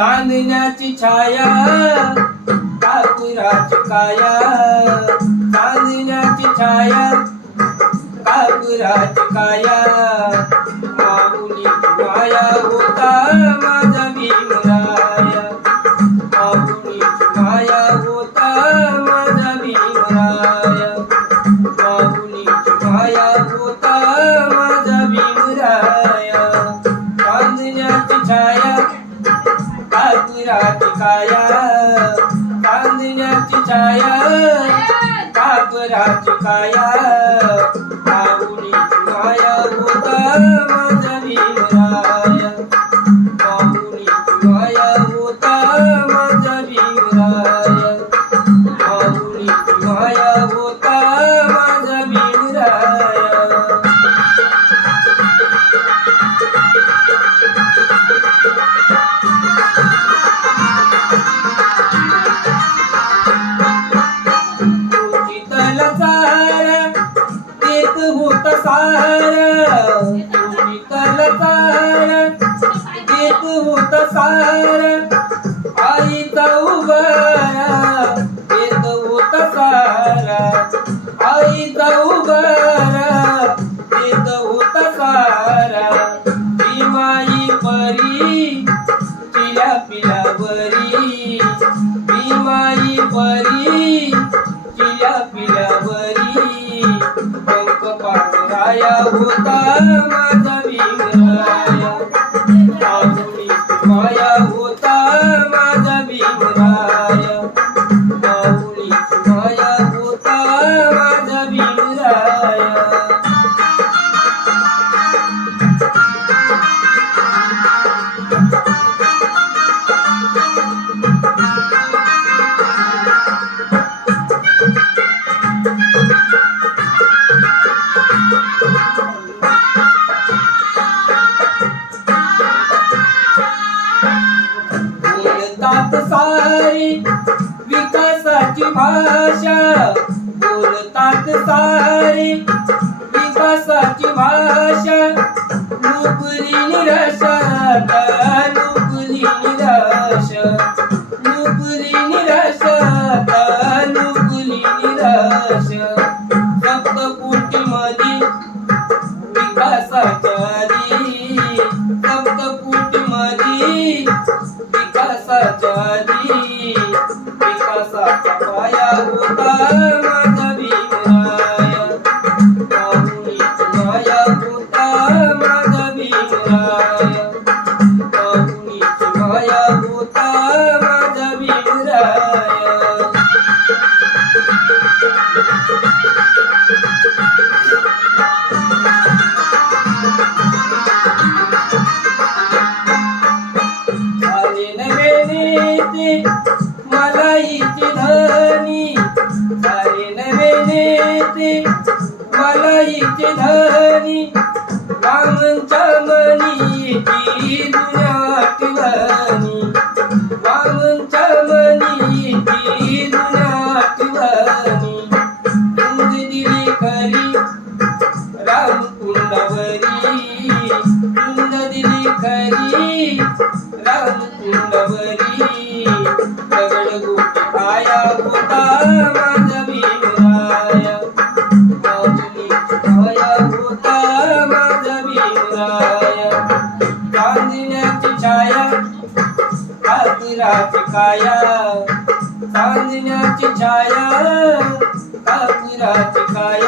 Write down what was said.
चांदण्याची छाया कापुराची काया, चांदण्याची छाया कापुराची काया, माऊलीची माया होता माझा भीमराया, माऊलीची माया होता माझा भीमराया, माऊलीची माया होता माझा भीमराया. चांदण्याची छाया कापुराची काया, चांदण्याची छाया कापुराची काया, माऊलीची माया होता माझा भीमराया, माऊलीची माया होता माझा भीमराया, माऊलीची माया होता माझा भीमराया. देत होत सार, देत होत सार, आईचा उभारा देत होत सारा, आईचा उभारा देत होत सारा, भीमाई परी पिल्या पिल्यावरी, भीमाई परी पिल्या पिल्यावरी, पंख पांढराया होता माझा भीमराया, माऊलीची माया होता माझा भीमराया, माऊलीची माया होता माझा भीमराया. बोलतात सारी विकासाची भाषा, बोलतात सारी विकासाची भाषा, नोकरी निराशा, नोकरी निराशा, नोकरी निराशा, नोकरी निराशा, सप्तकोटीमध्ये विकासाच्या आधी, सप्तकोटीमध्ये विकासाच्या आधी, विकासाचा पाया होता माझा भीमराया, माऊलीची माया होता माझा भीमराया, माऊलीची माया होता माझा भीमराया. मलाईची धनी, सारे नवे नेते मलाईची धनी, वामनच्या मनीची जुन्या आठवणी, वामनच्या मनीची जुन्या आठवणी, मुंग दिली खरी रामकुंडावरी, मुंग दिली खरी रामकुंडावरी, दगड गोटी पाया होता माझा भीमराया, माऊलीची माया होता माझा भीमराया. चांदण्याची छाया कापुराची काया, चांदण्याची छाया कापुराची काया.